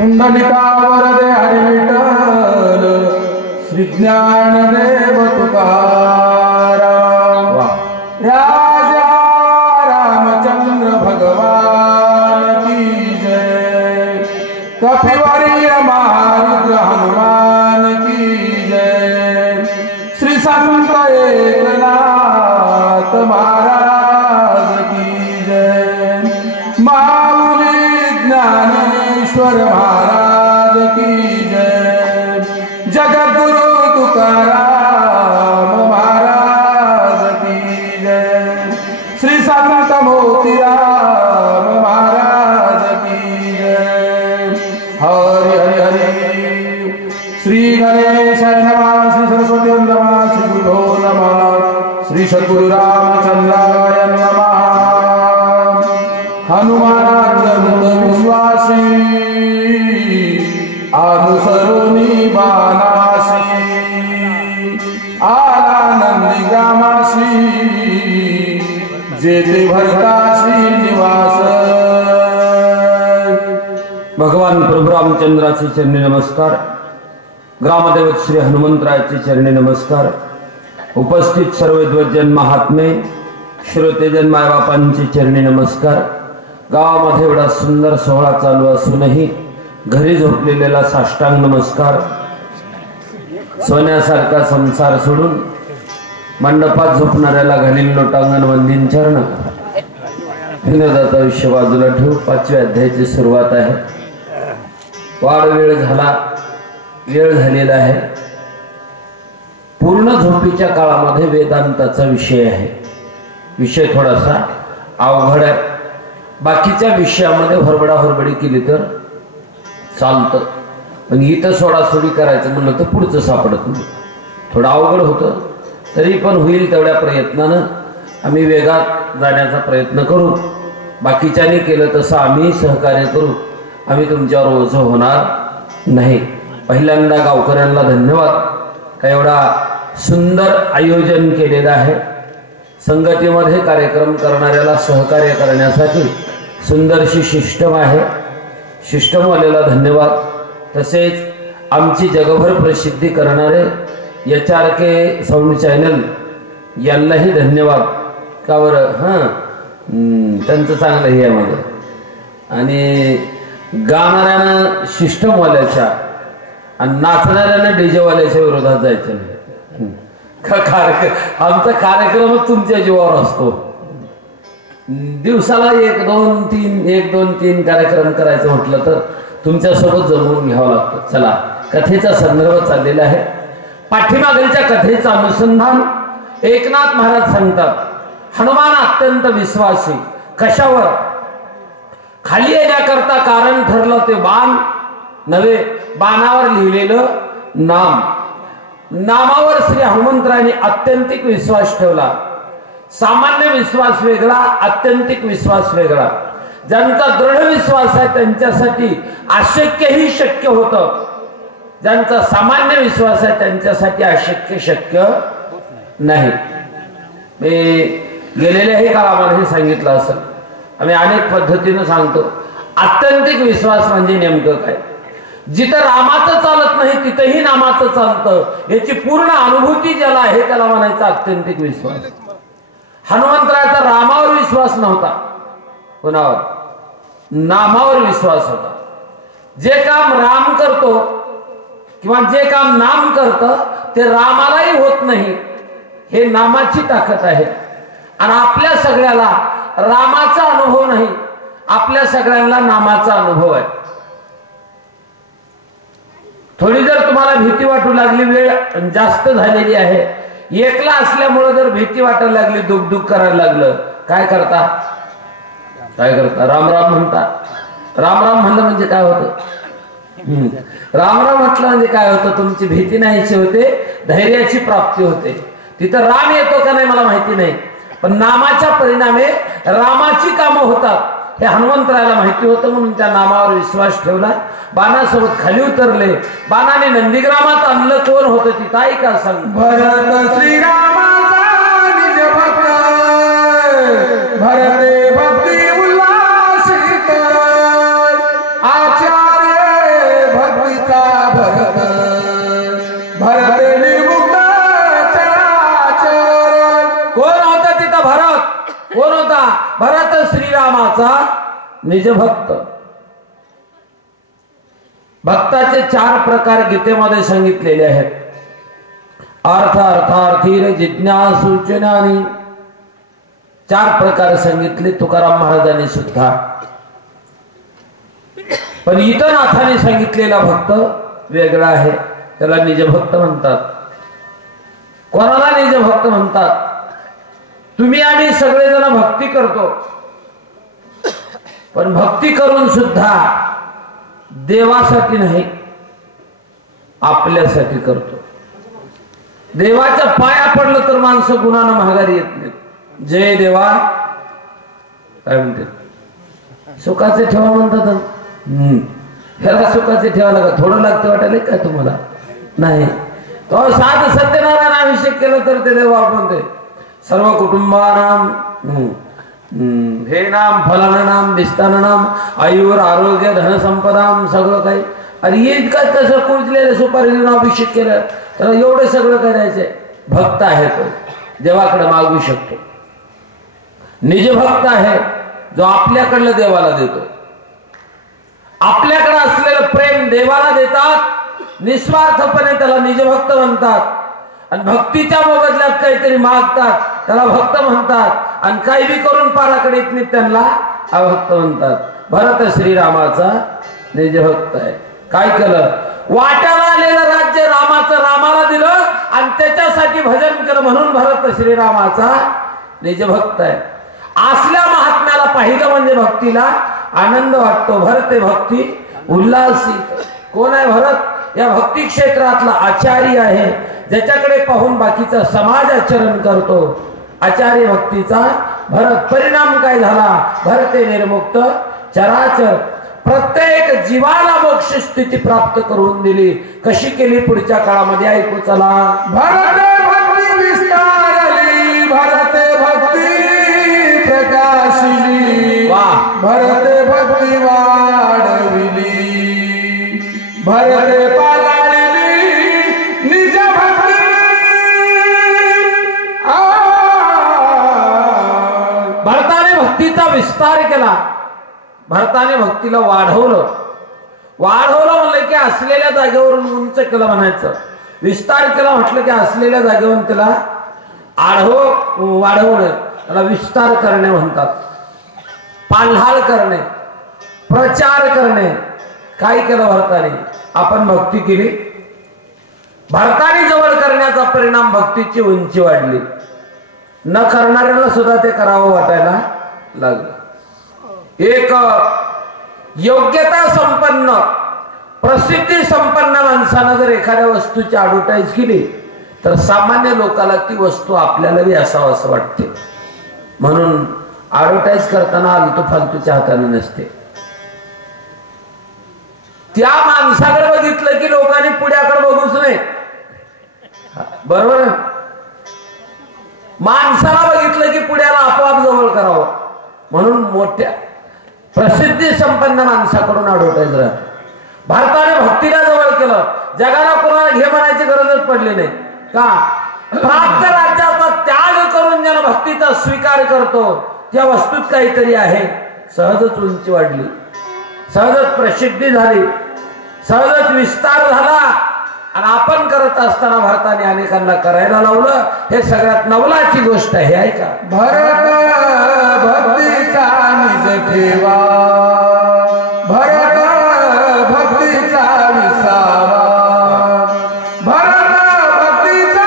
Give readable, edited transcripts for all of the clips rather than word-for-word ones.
पुंडलिका वरदे हरी विठ्ठल श्री ज्ञानदेव तुकाराम राजा रामचंद्र भगवान की जय कपिवरीय महारुद्र हनुमान की जय श्री संत एकनाथ महाराज की जय माऊली ज्ञानेश्वर महाराज की जय जगद्गुरु तुकाराम महाराज की जय श्री संत मोतीराम महाराज की जय हरि हरि हरि श्री गणेशाय नमः श्री सरस्वती नमः श्री गुरुभ्यो नमः श्री सद्गुरु रामचंद्राय नमः हनुमानाग्रमुत विश्वासी अनुसरुनी बाणासी आला नंदी ग्रामासी जेते भरतासी निवास। भगवान प्रभू रामचंद्राचे चरणी नमस्कार। ग्रामदेवत श्री हनुमंतरायाचे चरणी नमस्कार। उपस्थित सर्व विद्वज्जन महात्मे श्रोतेजन मायबापांचे चरणी नमस्कार। गावामध्ये एवढा सुंदर सोहळा चालू असूनही घरी झोपलेला साष्टांग नमस्कार। सोन्यासारखा संसार सोडून मंडपात झोपणाऱ्याला घालील लोटांगण वंदीन चरण। विनोदाचा विषय बाजूला ठेवू। 5व्या अध्यायाची सुरुवात आहे। वाढ वेळ झालेला आहे। पूर्ण झोपीच्या काळामध्ये वेदांताचा विषय आहे। विषय थोडासा अवघड आहे। बाकीच्या विषयामध्ये हरबडी केली तर चालतं, पण इथं सोडासोडी करायचं म्हणलं तर पुढचं सापडत नाही। थोडं अवघड होतं, तरी पण होईल तेवढ्या प्रयत्नानं आम्ही वेगात जाण्याचा प्रयत्न करू। बाकीच्याने केलं तसं आम्ही सहकार्य करू। आम्ही तुमच्यावर ओझं होणार नाही। पहिल्यांदा गावकऱ्यांना धन्यवाद का एवढा सुंदर आयोजन केलेलं आहे। संगतीमध्ये कार्यक्रम करणाऱ्याला सहकार्य करण्यासाठी सुंदरशी सिस्टम आहे। सिस्टमवाल्याला धन्यवाद। तसेच आमची जगभर प्रसिद्धी करणारे HRK साऊंड चॅनल यांनाही धन्यवाद का बरं। त्यांचं चांगलं हे आहे मध्ये। आणि गाणाऱ्यानं सिस्टमवाल्याच्या आणि नाचणाऱ्यानं डीजेवाल्याच्या विरोधात जायचं नाही। आमचा कार्यक्रमच तुमच्या जीवावर असतो। दिवसाला 1 2 3 कार्यक्रम करायचं म्हटलं तर तुमच्यासोबत जमवून घ्यावं लागतं। चला, कथेचा संदर्भ चाललेला आहे। पाठीमागच्या कथेचं अनुसंधान एकनाथ महाराज सांगतात। हनुमान अत्यंत विश्वासी। कशावर? खाली येण्याकरता कारण ठरलं ते बाण नव्हे, बाणावर लिहिलेलं नाम। नामावर श्री हनुमंतरायाने अत्यंतिक विश्वास ठेवला। सामान्य विश्वास वेगळा, अत्यंतिक विश्वास वेगळा। ज्यांचा दृढ विश्वास आहे त्यांच्यासाठी अशक्यही शक्य होतं। ज्यांचा सामान्य विश्वास आहे त्यांच्यासाठी अशक्य शक्य नाही। मी गेलेल्याही काळामध्ये सांगितलं असेल, आम्ही अनेक पद्धतीने सांगतो। अत्यंतिक विश्वास म्हणजे नेमकं काय? जिथं रामाचं चालत नाही तिथंही नामाचं चालतं, याची पूर्ण अनुभूती ज्याला आहे त्याला म्हणायचं अत्यंतिक विश्वास। हनुमंतरायाचा रामावर विश्वास नव्हता, कोणावर? नामावर विश्वास होता। जे काम राम करतो किंवा जे काम नाम करतं ते रामालाही होत नाही, हे नामाची ताकद आहे। आणि आपल्या सगळ्याला रामाचा अनुभव नाही, आपल्या सगळ्यांना नामाचा अनुभव आहे। थोडी जर तुम्हाला भीती वाटू लागली, वेळ जास्त झालेली आहे, एकला असल्यामुळे जर भीती वाटायला लागली, दुःख करायला लागलं, काय करता? राम राम म्हणता। राम राम म्हणलं म्हणजे काय होतं? राम राम म्हटलं म्हणजे काय होतं? तुमची भीती नाहीशी होते, धैर्याची प्राप्ती होते। तिथं राम येतो का नाही मला माहिती नाही, पण नामाच्या परिणामे रामाची कामं होतात हे हनुमंतरायाला माहिती होतं, म्हणून त्या नामावर विश्वास ठेवला। बाणासोबत खाली उतरले। बाणाने नंदीग्रामात आणलं। कोण होतं तिथं ऐका सांग। भरत श्रीरामाचा निज भक्त, भरते भक्ती उल्हासित, आचार्य कोण होता? भरत श्रीरामाचा निजभक्त. भक्ताचे 4 प्रकार गीतेमध्ये सांगितलेले आहेत. अर्थ अर्थार्थी जिज्ञासु ज्ञानी 4 प्रकार सांगितले तुकाराम महाराजांनी सुद्धा. पण इतर नाथाने सांगितलेला भक्त वेगळा आहे. त्याला निजभक्त म्हणतात. कोणाला निजभक्त म्हणतात? तुम्ही आम्ही सगळेजण भक्ती करतो, पण भक्ती करून सुद्धा देवासाठी नाही, आपल्यासाठी करतो. देवाच्या पाया पडलं तर माणसं गुणानं माघारी येत नाहीत. जय देवा काय म्हणते? सुखाचे ठेवा म्हणतात. ह्याला सुखाचे ठेवा लागा. थोडं लागतं वाटायला काय तुम्हाला? नाही. तो साध सत्यनारायण अभिषेक केला तर ते देव म्हणते सर्व कुटुंबानाम हे नाम फलाना नाम दिसताना नाम आयुर आरोग्य धनसंपदाम सगळं काही. आणि इतकं कसं कुंजलेलं सुपारीनं अभिषेक केलं तर एवढं सगळं करायचंय. भक्त आहे तो, देवाकडे मागू शकतो. निजभक्त आहे जो आपल्याकडलं देवाला देतो. आपल्याकडे असलेलं प्रेम देवाला देतात, निस्वार्थपणे त्याला निजभक्त म्हणतात. आणि भक्तीच्या मोबदल्यात काहीतरी मागतात त्याला भक्त म्हणतात. आणि काही बी करून पाराकडे येत नाही त्यांना अभक्त म्हणतात. भरत श्रीरामाचा निजभक्त आहे. काय केलं? वाट्याला आलेलं राज्य रामाचं रामाला दिलं आणि त्याच्यासाठी भजन केलं म्हणून भरत श्रीरामाचा निजभक्त आहे. असल्या महात्म्याला पाहिलं म्हणजे भक्तीला आनंद वाटतो. भरते भक्ती उल्हासित. कोण आहे भरत? या भक्ती क्षेत्रातला आचार्य आहे, ज्याच्याकडे पाहून बाकीचा समाज आचरण करतो. आचार्य भक्तीचा भरत. परिणाम काय झाला? भरते निर्मुक्त चराचर प्रत्येक जीवाला मोक्ष स्थिती प्राप्त करून दिली. कशी केली पुढच्या काळामध्ये ऐकू चला. भरते भक्ती विस्तारली, भरते भक्ती प्रकाशिली, भरते भक्ती वाढविली, भरते पालाळली निज भक्ती. भरताने भक्तीचा विस्तार केला. भरताने भक्तीला वाढवलं. म्हणलं की असलेल्या जागेवरून उंच केलं म्हणायचं. विस्तार केला म्हटलं की असलेल्या जागेवरून त्याला वाढवणं, त्याला विस्तार करणे म्हणतात. पाल्हाळ करणे, प्रचार करणे. काय केलं भरताने? आपण भक्ती केली. भरताने जवळ करण्याचा परिणाम भक्तीची उंची वाढली. न करणाऱ्याला सुद्धा ते करावं वाटायला लागलं. एक योग्यता संपन्न प्रसिद्धी संपन्न माणसानं जर एखाद्या वस्तूची ॲडव्हर्टाईज केली तर सामान्य लोकाला ती वस्तू आपल्यालाही असावं असं वाटते. म्हणून ॲडव्हर्टाईज करताना आलतू फालतूच्या हाताने नसते. त्या माणसाकडे बघितलं की लोकांनी पुढ्याकडे बघूच नाही. बरोबर? माणसाला बघितलं की पुढ्याला आपोआप जवळ करावं. म्हणून मोठ्या प्रसिद्धी संपन्न माणसाकडून ॲडव्हर्टाईज राहते. भारताने भक्तीला जवळ केलं. जगाला कोणाला घे म्हणायची गरजच पडली नाही. का? प्राप्त राज्याचा त्याग करून ज्याला भक्तीचा स्वीकार करतो त्या वस्तूत काहीतरी आहे. सहजच उंची वाढली, सहजच प्रसिद्धी झाली, सहजच विस्तार झाला. आणि आपण करत असताना भारताने अनेकांना करायला लावलं. हे सगळ्यात नवलाची गोष्ट आहे. ऐका. भरत भक्तीचा निज ठेवा, भरत भक्तीचा विसावा, भरत भक्तीचा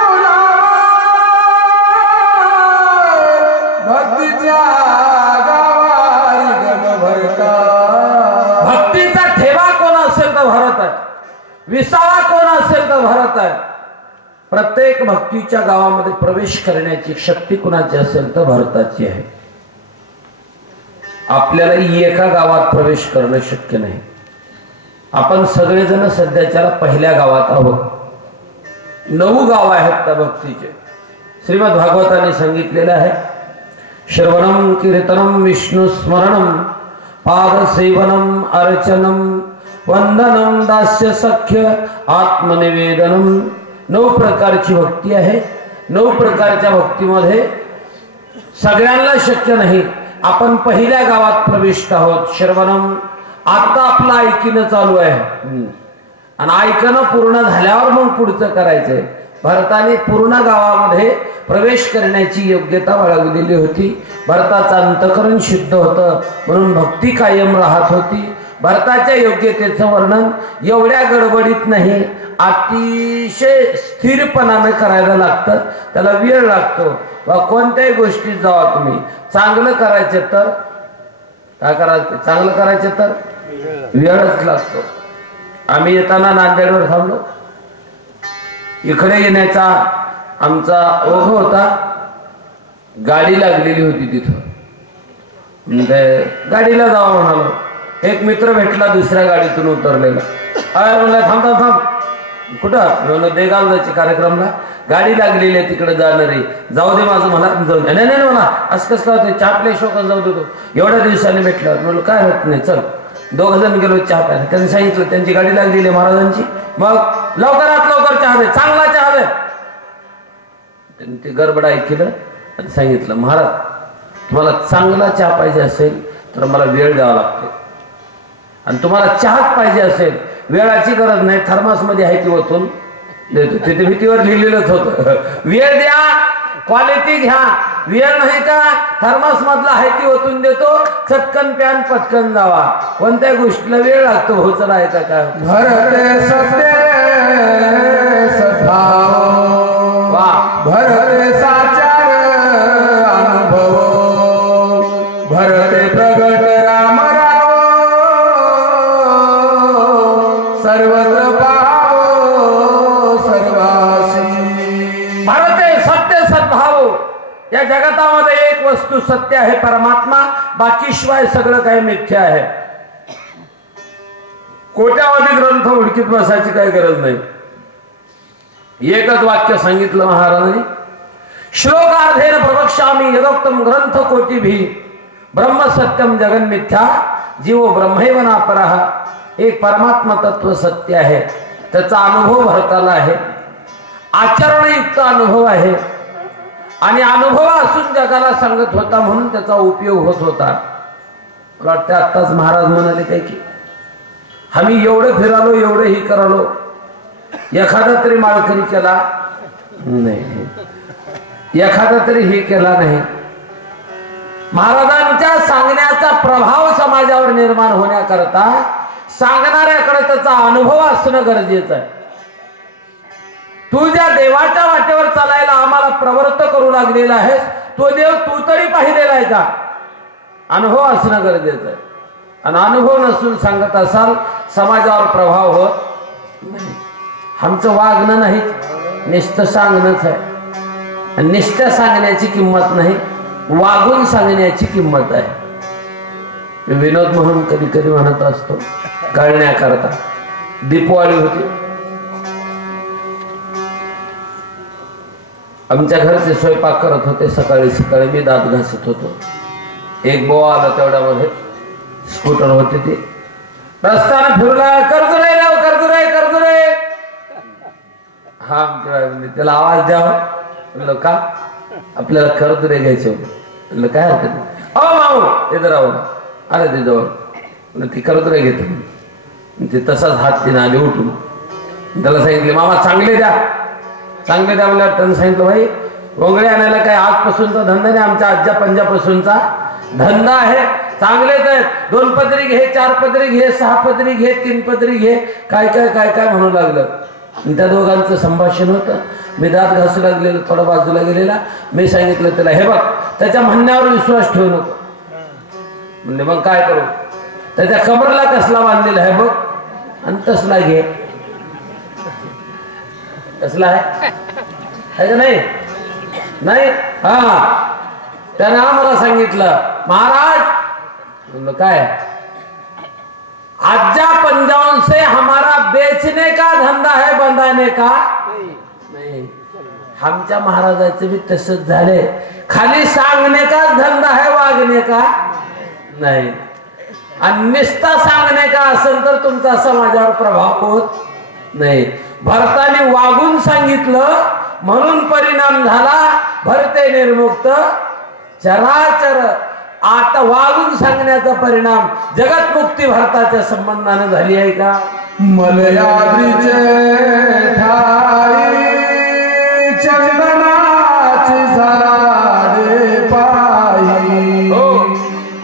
मुलावा, भक्तीच्या गावारी गम भरता. भक्तीचा ठेवा कोण असेल तर भरत आहे. विसावा कोण असेल तर भरत आहे. प्रत्येक भक्तीच्या गावामध्ये प्रवेश करण्याची शक्ती कुणाची असेल तर भरताची आहे. आपल्याला एका गावात प्रवेश करणं शक्य नाही. आपण सगळेजण सध्याच्या पहिल्या गावात आहोत. 9 गाव आहेत त्या भक्तीचे. श्रीमद भागवताने सांगितलेलं आहे. श्रवणम कीर्तनम विष्णू स्मरणम पाद सेवनम अर्चनम वंदनम दास्य सख्य आत्मनिवेदनम. 9 प्रकारची भक्ती आहे. 9 प्रकारच्या भक्तीमध्ये सगळ्यांना शक्य नाही. आपण पहिल्या गावात प्रविष्ट आहोत. श्रवणम आता आपलं ऐकणं चालू आहे आणि ऐकणं पूर्ण झाल्यावर मग पुढचं करायचंय. भरताने पूर्ण गावामध्ये प्रवेश करण्याची योग्यता बाळगलेली होती. भरताचं अंतःकरण शुद्ध होतं म्हणून भक्ती कायम राहत होती. भरताच्या योग्यतेचं वर्णन एवढ्या गडबडीत नाही, अतिशय स्थिरपणाने करायला लागतं. त्याला वेळ लागतो. वा कोणत्याही गोष्टीत जावा तुम्ही, चांगलं करायचं तर काय करायचं, चांगलं करायचं तर वेळच लागतो. आम्ही येताना नांदेडवर थांबलो. इकडे येण्याचा आमचा ओघ होता. गाडी लागलेली होती तिथं. गाडीला जावं म्हणालो. एक मित्र भेटला दुसऱ्या गाडीतून उतरलेला. अरे म्हणला थांब थांब थांब. कुठं म्हणलं देगाव जायचे कार्यक्रमला. गाडी लागलेली आहे तिकडे जाणार आहे. जाऊ दे माझं मला जाऊन. नाही नाही मला असं कसं होतं, चहा प्यायशिवाय जाऊ देतो. एवढ्या दिवसाने भेटला. म्हणलं काय होत नाही चल. दोघ जण गेलो चहा प्यायला. त्यांनी सांगितलं त्यांची गाडी लागलेली आहे महाराजांची. मग लवकरात लवकर चहा दे, चांगला चहा दे. त्यांनी ते गडबड ऐकलं आणि सांगितलं महाराज तुम्हाला चांगला चहा पाहिजे असेल तर मला वेळ द्यावा लागते आणि तुम्हाला चहाच पाहिजे असेल वेळाची गरज नाही. थर्मासमध्ये आहे ती ओतून देतो. तिथे भीतीवर लिहिलेलंच होतं वेळ द्या क्वालिटी घ्या. वेळ नाही का थर्मास मधला आहे ती ओतून देतो. चटकन प्यान पटकन जावा. कोणत्या गोष्टीला वेळ लागतो. हो चला आहे का भरते सत्य सद्भाव वा भरते साचार अनुभव भरते प्रगट राम राव सर्वत्र पाव सर्वासी. भरते सत्य सद्भाव. या जगतामध्ये एक वस्तू सत्य आहे परमात्मा. बाकी शिवाय सगळं काही मिथ्या आहे. कोट्यावधी ग्रंथ उडकीत बसायची काही गरज नाही. एकच वाक्य सांगितलं महाराजांनी. श्लोकार्धेन प्रवक्ष्यामि यदोक्तम ग्रंथ कोटिभी ब्रह्म सत्यम जगन मिथ्या जीवो ब्रह्मैव नापरः. एक परमात्मा तत्व सत्य आहे. त्याचा अनुभव भरताला आहे. आचरणयुक्त अनुभव आहे आणि अनुभव असून जगाला सांगत होता म्हणून त्याचा उपयोग होत होता. मला वाटतं आत्ताच महाराज म्हणाले काय की आम्ही एवढं फिरालो एवढं ही करालो एखादा तरी माळकरी केला नाही, एखादा तरी हे केला नाही. महाराजांच्या सांगण्याचा प्रभाव समाजावर निर्माण होण्याकरता सांगणाऱ्याकडे त्याचा अनुभव असणं गरजेचं आहे. तू ज्या देवाच्या वाटेवर चालायला आम्हाला प्रवृत्त करू लागलेला आहेस तो देव तू तरी पाहिलेला आहे का. अनुभव असणं गरजेचं आहे. आणि अनुभव नसून सांगत असाल समाजावर प्रभाव होत नाही. आमचं वागणं नाही नुसतं सांगणंच आहे. नुसतं सांगण्याची किंमत नाही, वागून सांगण्याची किंमत आहे. विनोद म्हणून कधी कधी म्हणत असतो कळण्याकरता. दीपवाळी होती. आमच्या घरचे स्वयंपाक करत होते. सकाळी सकाळी मी दात घासत होतो. एक बोवा आला तेवढ्यामध्ये. स्कूटर होते ते रस्त्याने फिरला. कर्जुराई राव कर्जुराई कर्जुराई. हा त्याला आवाज द्यावा म्हणलं का आपल्याला कर्जुरे घ्यायचे होते. म्हणलं काय हरकत नाही. अहो माऊ इथं राहू आले ते जवळ. ती कर्जुरे घेतो. ते तसाच हात तिने आले उठून. त्याला सांगितले मामा चांगले द्या चांगले द्या. म्हणल्यावर त्यांनी सांगितलं भाई वोंगळे आणायला काय आजपासूनचा धंदा नाही, आमच्या आजच्या पंजापासूनचा धंदा आहे. चांगलेच आहेत. 2 पदरी घे, 4 पदरी घे, 6 पदरी घे, 3 पदरी घे, काय काय काय काय म्हणू लागलं. त्या दोघांचं संभाषण होतं. मी दात घासू लागलेलं थोडा बाजूला गेलेला. मी सांगितलं त्याला हे बघ त्याच्या म्हणण्यावर विश्वास ठेवू नको. म्हणजे मग काय करू. त्याच्या कमरला कसला बांधलेला आहे बघ आणि तसला घे. कसला आहे का नाही नाही. हा त्याने आम्हाला सांगितलं महाराज म्हणलं काय आज्जा पंजाब से हमारा बेचने का धंदा है बंधाने का नहीं. आमच्या महाराजाचं भी तसंच झाले. खाली सांगणे का धंदा है वागणे का नाही. आणि निस्ता सांगणे का असेल तर तुमचा समाजावर प्रभाव होत नाही. भरताने वागून सांगितलं म्हणून परिणाम झाला. भरते निर्मुक्त चराचर आता वागून सांगण्याचा परिणाम जगत मुक्ती भारताच्या संबंधाने झाली आहे का? मलयाद्रीचे ठाई चंदनाची झाडे पायी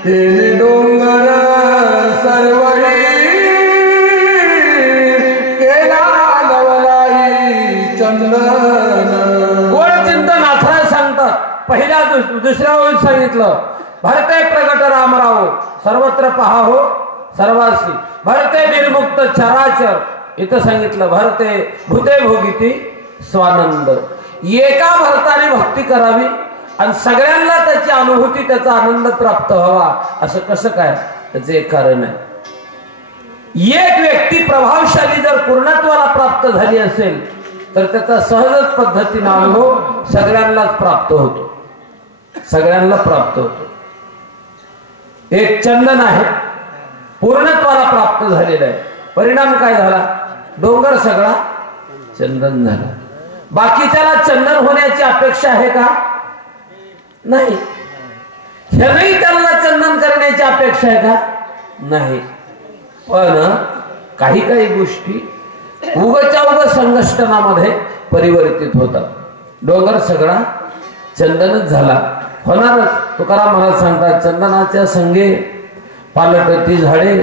तेने डोंगर सर्वही केला लवलाई चंदन. गोड चिंतन अथरा सांगतात. पहिल्या दुसऱ्या ओळीत सांगितलं भरते प्रगट रामराव सर्वत्र पहा हो सर्वासी भरते निर्मुक्त चराचर. इथं सांगितलं भरते भूते भोगिती स्वानंद. एका भरताने भक्ती करावी आणि सगळ्यांना त्याची अनुभूती त्याचा आनंद प्राप्त व्हावा असं कसं काय? त्याचे एक कारण आहे. एक व्यक्ती प्रभावशाली जर पूर्णत्वाला प्राप्त झाली असेल तर त्याचा सहजच पद्धतीने अनुभव सगळ्यांनाच प्राप्त होतो. सगळ्यांना प्राप्त होतो. एक चंदन आहे पूर्णत्वाला प्राप्त झालेला आहे. परिणाम काय झाला? डोंगर सगळा चंदन झाला. बाकीच्याला चंदन होण्याची अपेक्षा आहे का? नाही. ह्यानेही त्यांना चंदन करण्याची अपेक्षा आहे का? नाही. पण काही काही गोष्टी उगच्या उग संघटनामध्ये परिवर्तित होतात. डोंगर सगळा चंदनच झाला. होणारच. तुकाराम महाराज सांगतात चंदनाच्या संगे पालटती झाडे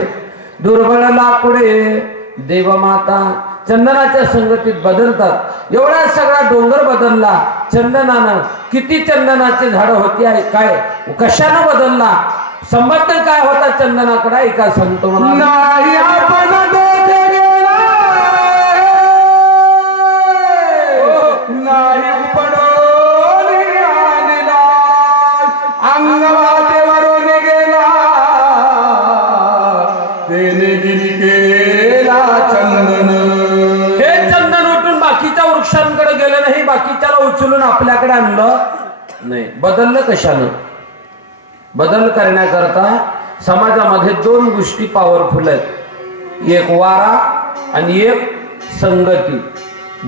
दुर्बळ लाकुडे देवमाता. चंदनाच्या संगतीत बदलतात. एवढा सगळा डोंगर बदलला चंदनानं. किती चंदनाची झाडं होती आहे काय? कशानं बदलला? संबंध काय होता चंदनाकडे? ऐका सांगतो म्हणा. नाही आपण दोघे गेला नाही पडोली आणला अंगवातेवरून गेला तेने गिरी केला चंदन. हे चंदन उठून बाकीच्या वृक्षांकडे गेलं नाही. बाकीच्याला उचलून आपल्याकडे आणलं नाही. बदललं कशानं? बदल करण्याकरता समाजामध्ये दोन गोष्टी पॉवरफुल आहेत. एक वारा आणि एक संगती.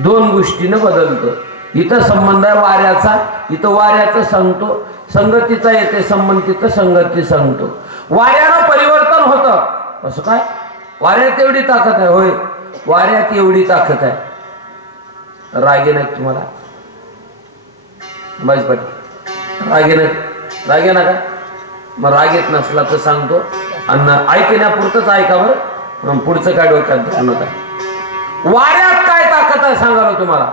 दोन गोष्टीनं बदलतं. इथं संबंध आहे वाऱ्याचा. इथं वाऱ्याचं सांगतो. संगतीचा येते संबंध. तिथं संगती सांगतो. वाऱ्यानं परिवर्तन होतं. असं काय? वाऱ्यात एवढी ताकद आहे? होय वाऱ्यात एवढी ताकद आहे. रागे नाही तुम्हाला? रागे नाही? रागे ना का? मग राग येत नसला तर सांगतो आणि ऐकण्यापुरतंच ऐका बरं. पुढचं काय डोक्यात ध्यान नका. वाऱ्यात काय ताकद आहे सांगालो तुम्हाला.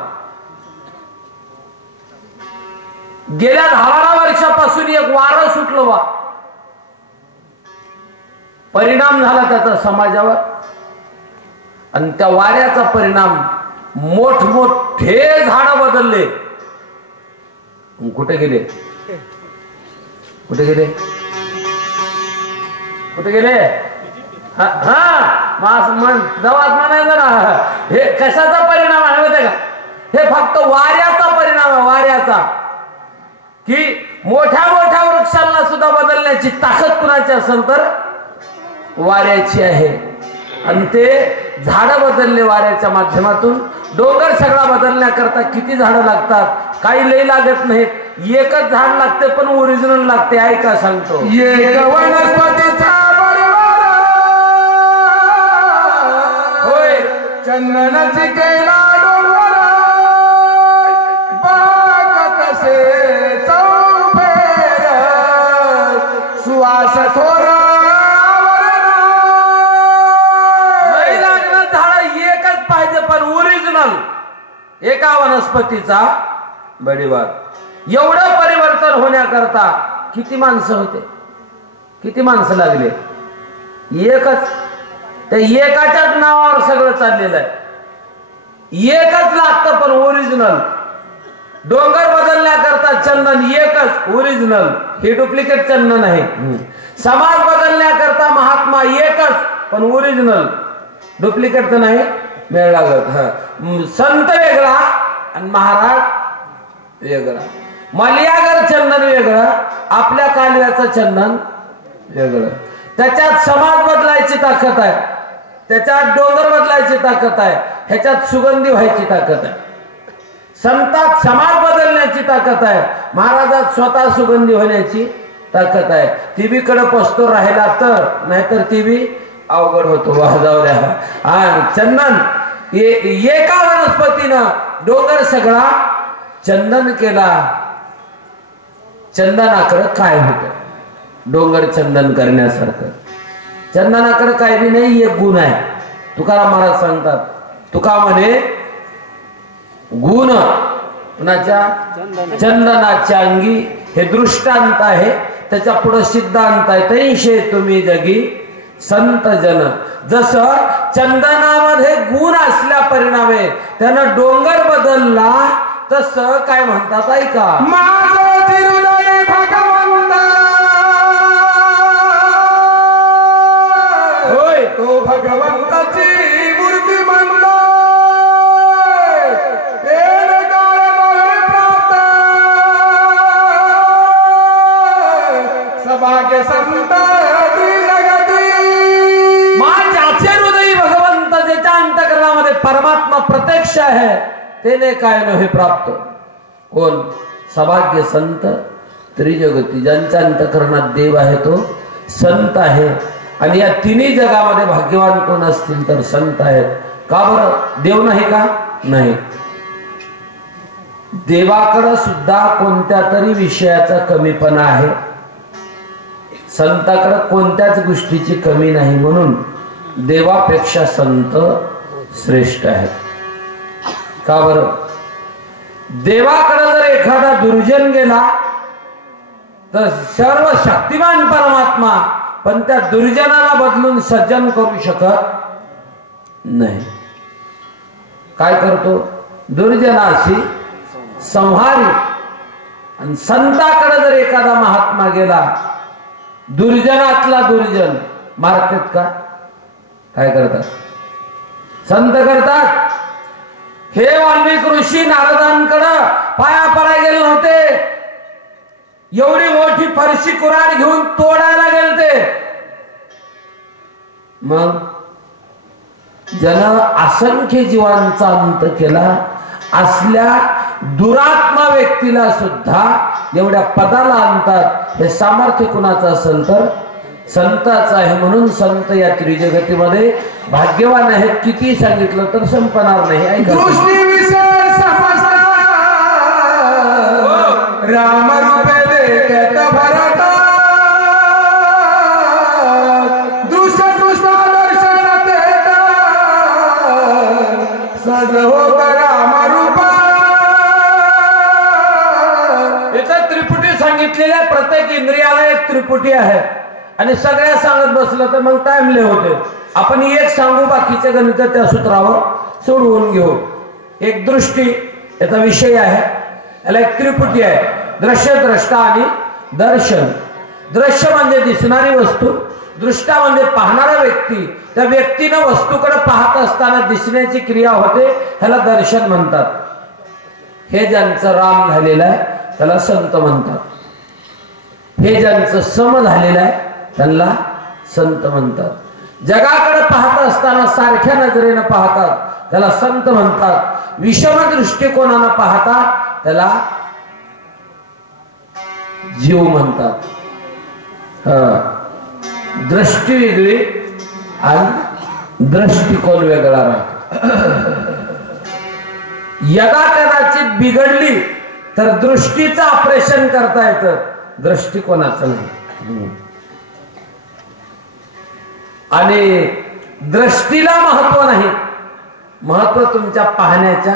गेल्या 10 वर्षापासून एक वारं सुटलं वा. परिणाम झाला त्याचा समाजावर आणि त्या वाऱ्याचा परिणाम मोठमोठे झाडं बदलले. कुठे गेले? कुठे गेले? कुठे गेले? दवात म्हणायचं ना. हे कशाचा परिणाम आहे माहिती का? हे फक्त वाऱ्याचा परिणाम आहे. वाऱ्याचा. की मोठ्या मोठ्या वृक्षांना सुद्धा बदलण्याची ताकद कुणाची असेल तर वाऱ्याची आहे. आणि ते झाडं बदलले वाऱ्याच्या माध्यमातून. डोंगर सगळा बदलण्याकरता किती झाडं लागतात? काही लई लागत नाहीत. एकच झाड लागते पण ओरिजिनल लागते. ऐका सांगतो. एक वनस्पतीचा परिवार होय चंदनाची केला डोंगर बाग तसे चौफेर सुवास थोर नाही लागणार झाड एकच पाहिजे पण ओरिजिनल. एका वनस्पतीचा बडीवार. एवढं परिवर्तन होण्याकरता किती माणसं होते? किती माणसं लागले? एकच. त्या एकाच्याच नावावर सगळं चाललेलं आहे. एकच लागतं पण ओरिजिनल. डोंगर बदलण्याकरता चंदन एकच ओरिजिनल. हे डुप्लिकेट चंदन आहे. समाज बदलण्याकरता महात्मा एकच पण ओरिजिनल. डुप्लिकेट तर नाही मेळ लागत. संत वेगळा आणि महाराज वेगळा. मलियागर चंदन वेगळं. आपल्या कालव्याचं चंदन वेगळं. त्याच्यात समाज बदलायची ताकद आहे. त्याच्यात डोंगर बदलायची ताकद आहे. ह्याच्यात सुगंधी व्हायची ताकद आहे. संतात समाज बदलण्याची ताकद आहे, महाराजात स्वतः सुगंधी होण्याची ताकद आहे. टीव्ही कडे पसतो राहिला तर, नाहीतर टीव्ही अवघड होतो. जाऊ द्या. आणि चंदन एका वनस्पतीनं डोंगर सगळा चंदन केला. चंदनाकडे काय होत? डोंगर चंदन करण्यासारखं. चंदनाकडे काय बी नाही, एक गुण आहे. तुकाराम महाराज सांगतात, तुका म्हणे गुण कुणाच्या? चंदनाच्या अंगी. हे दृष्टांत आहे, त्याच्या पुढे सिद्धांत आहे. तैशे तुम्ही जगी संत जन. जसं चंदनामध्ये गुण असल्या परिणामे त्यानं डोंगर बदलला, तसं काय म्हणतात ऐका. माझं तिरुलय भगवंता, होय तो भगवंताची मूर्ती म्हणला. सभाग्य संत ज्याचे हृदय भगवंत, ज्याच्या अंतकरणामध्ये परमात्मा प्रत्यक्ष आहे, तेने काय नव्हे प्राप्त. कोण? सभाग्य संत त्रिजगती. ज्यांच्या अंतकरणात देव आहे तो संत आहे. आणि या तिन्ही जगामध्ये भाग्यवान कोण असतील तर संत आहेत. का बरं? देव नाही का? नाही. देवाकडे सुद्धा कोणत्या तरी विषयाचा कमीपणा आहे, संताकडे कोणत्याच गोष्टीची कमी नाही. म्हणून देवापेक्षा संत श्रेष्ठ आहेत. का बरं? देवाकडे जर एखादा दुर्जन गेला तर सर्व शक्तिमान परमात्मा पण त्या दुर्जनाला बदलून सज्जन करू शकत नाही. काय करतो? दुर्जनाशी संहारी. आणि संताकडे जर एखादा महात्मा गेला, दुर्जनातला दुर्जन मारतात का? काय करतात? संत करतात. हे वाल्मिक ऋषी नारदांकडे पाया पडायला गेले नव्हते, एवढी मोठी फरशी कुऱ्हाड घेऊन तोडायला गेलते. मग ज्यानं असंख्य जीवांचा अंत केला, असल्या दुरात्मा व्यक्तीला सुद्धा एवढ्या पदाला आणतात. हे सामर्थ्य कुणाचं असेल तर संताचं आहे. म्हणून संत या त्रिजगतीमध्ये भाग्यवान आहेत. किती सांगितलं तर संपणार नाही. दृष्टी विसर समजता, राम रूपे देखत भरता, दृश्य कृष्ण दर्शन देता, सज होत राम रूपा. इथं त्रिपुटी सांगितलेल्या प्रत्येक इंद्रियाला एक त्रिपुटी आहे. आणि सगळ्या सांगत बसलं तर मग टाइमले होते. आपण एक सांगू, बाकीचे गणित त्या सूत्रावर सोडवून घेऊ. एक दृष्टी याचा विषय आहे, याला एक त्रिपुटी आहे. दृश्य, द्रष्टा आणि दर्शन. दृश्य म्हणजे दिसणारी वस्तू, दृष्टा म्हणजे पाहणारा व्यक्ती. त्या व्यक्तीनं वस्तूकडे पाहत असताना दिसण्याची क्रिया होते, ह्याला दर्शन म्हणतात. हे ज्यांचं राम झालेलं आहे त्याला संत म्हणतात. हे ज्यांचं सम झालेलं आहे त्यांना संत म्हणतात. जगाकडे पाहत असताना सारख्या नजरेनं पाहतात त्याला संत म्हणतात. विषम दृष्टिकोनानं पाहतात त्याला जीव म्हणतात. दृष्टी वेगळी आणि दृष्टिकोन वेगळा राहतो. यदा कदाचित बिघडली तर दृष्टीचं ऑपरेशन करता येतं, दृष्टिकोनाचं नाही. आणि दृष्टीला महत्व नाही, महत्व तुमच्या पाहण्याच्या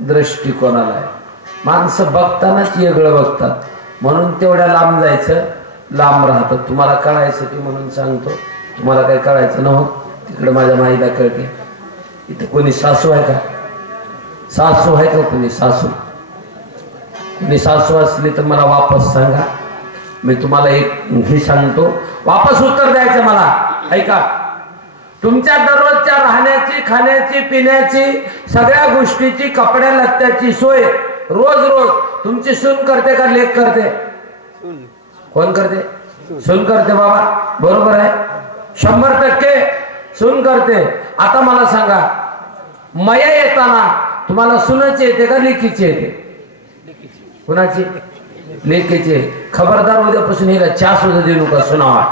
दृष्टिकोनाला आहे. माणसं बघतानाच वेगळं बघतात, म्हणून तेवढ्या लांब जायचं, लांब राहतं. तुम्हाला कळायसाठी म्हणून सांगतो, तुम्हाला काही कळायचं नव्हतं. तिकडे माझ्या माईला कळते. इथं कोणी सासू आहे का? सासू आहे का कोणी? सासू कोणी सासू असली तर मला वापस सांगा. मी तुम्हाला एक हे सांगतो, वापस उत्तर द्यायचं मला. ऐका, तुमच्या दररोजच्या राहण्याची, खाण्याची, पिण्याची, सगळ्या गोष्टीची, कपड्या लत्त्याची सोय रोज रोज तुमची सून करते का लेक करते? कोण करते? सून करते बाबा, बरोबर आहे. 100% सून करते. आता मला सांगा, मया येताना तुम्हाला सुनाचे येते का लेकीचे येते? कुणाची? लेकीचे. खबरदार उद्यापासून हिला चहा सुद्धा देऊ नका सुनावा.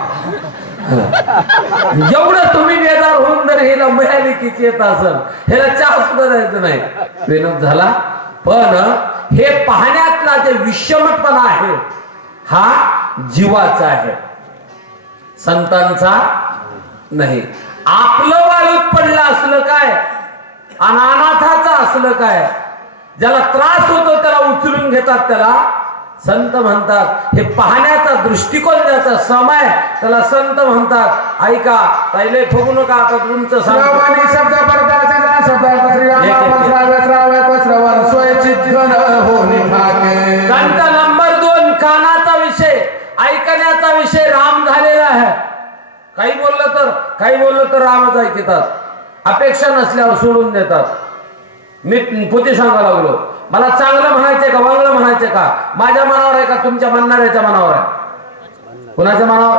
एवढं तुम्ही बेदार होऊन जर हिला मिळाली किती येत असेल, ह्याला चहा सुद्धा द्यायचं नाही. विनोद झाला. पण हे पाहण्यातला जे विषमपणा आहे हा जीवाचा आहे, संतांचा नाही. आपलं वाळूत पडलं असलं काय, अनाथाचं असलं काय, ज्याला त्रास होतो त्याला उचलून घेतात, त्याला संत म्हणतात. हे पाहण्याचा दृष्टिकोन ज्याचा समय त्याला संत म्हणतात. ऐका, ताईले फुगू नका. आता तुमचं संत नंबर 2 कानाचा विषय, ऐकण्याचा विषय राम झालेला आहे. काही बोललं तर रामच ऐकतात. अपेक्षा नसल्यावर सोडून देतात. मी पुती सांगायला लागलो, मला चांगलं म्हणायचंय का वांगलं म्हणायचंय का? माझ्या मनावर आहे का तुमच्या म्हणणाऱ्याच्या मनावर आहे? कुणाच्या मनावर?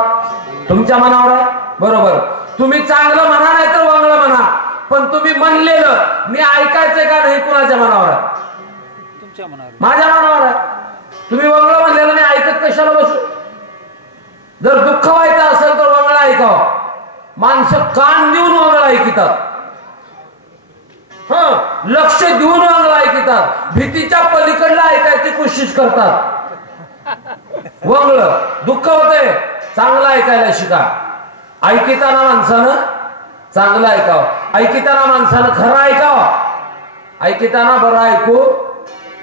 तुमच्या मनावर आहे. बरोबर. तुम्ही चांगलं म्हणा नाही तर वांगलं म्हणा, पण तुम्ही म्हणलेलं मी ऐकायचंय का नाही कुणाच्या मनावर आहे? तुमच्या मनावर. माझ्या मनावर आहे. तुम्ही वांगलं म्हणलेलं मी ऐकत कशाला बसू? जर दुःख व्हायचं असेल तर वांगलं ऐकावं. माणसं कान देऊन वांगलं ऐकतात, लक्ष देऊन वांगलं ऐकतात, भीतीच्या पलीकडला ऐकायची कोशिश करतात. वांगलं दुःख होतंय, चांगलं ऐकायला शिका. ऐकताना माणसानं चांगलं ऐकावं, ऐकताना माणसानं खरं ऐकावं, ऐकताना बरं ऐकू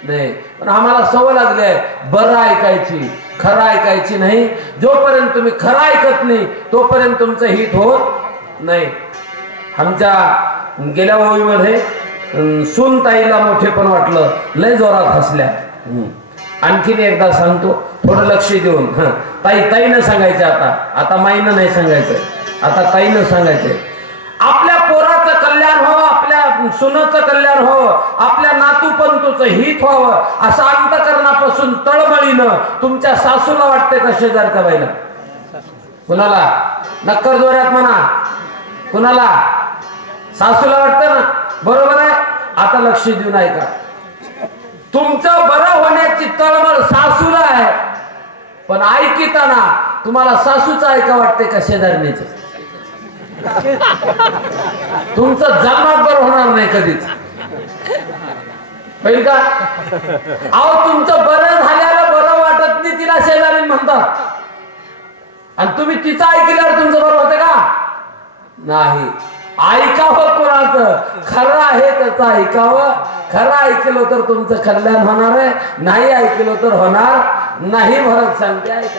नाही. पण आम्हाला सवय लागली आहे बरं ऐकायची, खरं ऐकायची नाही. जोपर्यंत तुम्ही खरं ऐकत नाही तोपर्यंत तुमचं हित होत नाही. आमच्या गेल्या ओळीमध्ये सुनताईला मोठे पण वाटलं, लय जोरात हसल्या. आणखीन एकदा सांगतो, थोडं लक्ष देऊन. ताईनं सांगायचं, आता माईनं नाही सांगायचं, आता ताईनं सांगायचंय. आपल्या पोराचं कल्याण व्हावं, आपल्या सुनाचं कल्याण व्हावं, आपल्या नातूपंतूचं हित व्हावं असं अंतकरणापासून तळमळीनं तुमच्या सासूला वाटते का शेजारच्या बाईला? कुणाला? नक्कर जोरात म्हणा. कुणाला? सासूला वाटतं ना. बरोबर आहे. आता लक्ष देऊन ऐका. तुमचं बरं होण्याची तळमळ सासूला आहे, पण ऐकताना तुम्हाला सासूचं ऐका वाटते का शेजारणीचं? तुमचं जन्मात बरं होणार नाही कधीच. होईल का? अहो तुमचं बरं झाल्याला बरं वाटत नाही तिला शेजारी म्हणतात, आणि तुम्ही तिचं ऐकल्यावर तुमचं बरं होतं का? नाही. ऐकावं कोणाचं? खरं आहे त्याचं ऐकावं. खरं ऐकलं तर तुमचं कल्याण होणार आहे, नाही ऐकलं तर होणार नाही. भरत सांगते ऐका.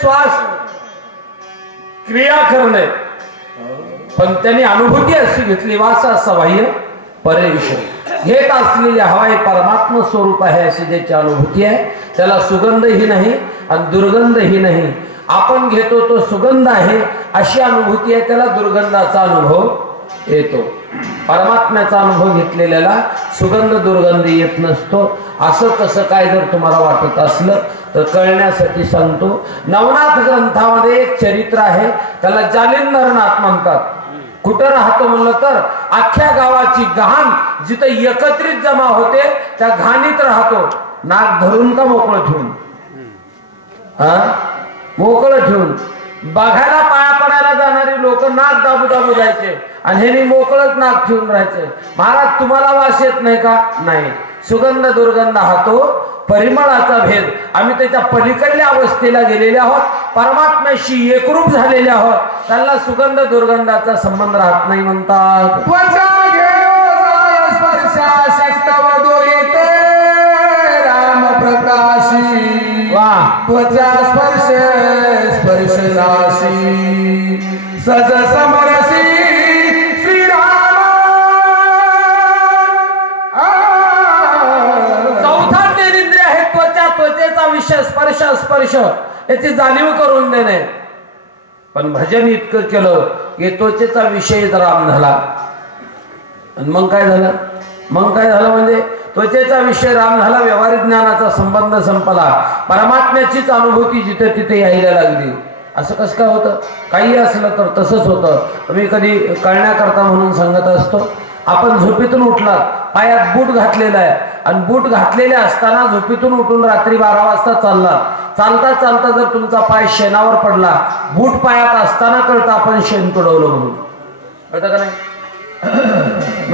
श्वास क्रिया करणे, पण त्यांनी अनुभूती अशी घेतली वासा सवाह्य परे विषय. घेत असलेली हवाई परमात्मा स्वरूप आहे अशी ज्याची अनुभूती आहे त्याला सुगंधही नाही आणि दुर्गंधही नाही. आपण घेतो तो सुगंध आहे अशी अनुभूती आहे, त्याला दुर्गंधाचा अनुभव येतो. परमात्म्याचा अनुभव घेतलेल्याला सुगंध दुर्गंध येत नसतो. असं कसं काय जर तुम्हाला वाटत असलं तर कळण्यासाठी सांगतो. नवनाथ ग्रंथामध्ये एक चरित्र आहे, त्याला जालिंदरनाथ म्हणतात. कुठं राहतो म्हणलं तर अख्ख्या गावाची घाण जिथे एकत्रित जमा होते त्या घाणीत राहतो. नाक धरून का मोकळं ठेवून? मोकळं ठेवून. बघायला पाया पडायला जाणारी लोक नाक दाबू दाबू जायचे आणि ह्यानी मोकळच नाक ठेवून राहायचे. महाराज तुम्हाला वास येत नाही का? नाही. सुगंध दुर्गंध हा तो परिमळाचा भेद. आम्ही त्याच्या पलीकडल्या अवस्थेला गेलेले आहोत, परमात्म्याशी एकरूप झालेले आहोत, त्यांना सुगंध दुर्गंधाचा संबंध राहत नाही म्हणतात. राम प्रकाशी वा त्वचा स्पर्श स्पर्श राशी सज समरसी श्रीराम. चौथा ज्ञानेंद्रिय आहे त्वचा. त्वचेचा विषय स्पर्श स्पर्श याची जाणीव करून देणे. पण भजन इतकं केलं की त्वचेचा विषय राम झाला. आणि मग काय झालं? म्हणजे त्वचेचा विषय राम झाला, व्यवहारिक ज्ञानाचा संबंध संपला, परमात्म्याचीच अनुभूती जिथे तिथे यायला लागली. असं कसं काय होतं? काही असलं तर तसंच होतं. मी कधी कळण्याकरता म्हणून सांगत असतो, आपण झोपेतून उठलात, पायात बूट घातलेला आहे आणि बूट घातलेले असताना झोपेतून उठून रात्री 12 वाजता चालता चालता जर तुमचा पाय शेणावर पडला, बूट पायात असताना कळतं आपण शेण तुडवलं म्हणून. कळतं का नाही?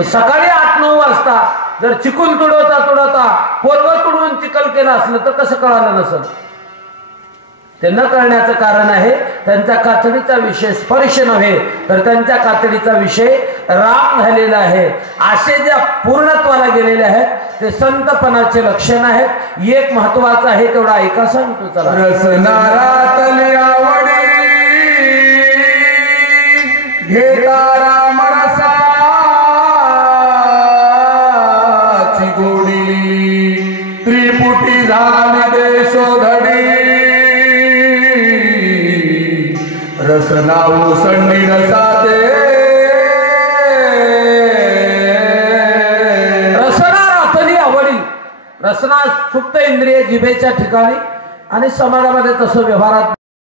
सकाळी 8-9 वाजता जर चिकूल तुडवता पोरवं तुडवून चिखल केलं असलं तर कसं कळालं नसेल? ते न कळण्याचं कारण आहे त्यांच्या कातडीचा विषय स्पर्श नव्हे, तर त्यांच्या कातडीचा विषय राम झालेला आहे. असे ज्या पूर्णत्वाला गेलेले आहेत ते संतपणाचे लक्षण आहेत. एक महत्वाचं आहे तेवढा ऐका सांगतो. चला. रसनारातली आवडी घेता राम रसाची गोडी, त्रिपुटी झाली देशोधडी, रसना ओसंडी रसाते, रसना रातली आवडी. रसना सुप्त इंद्रिय जिभेच्या ठिकाणी आणि समाजामध्ये तसं व्यवहारात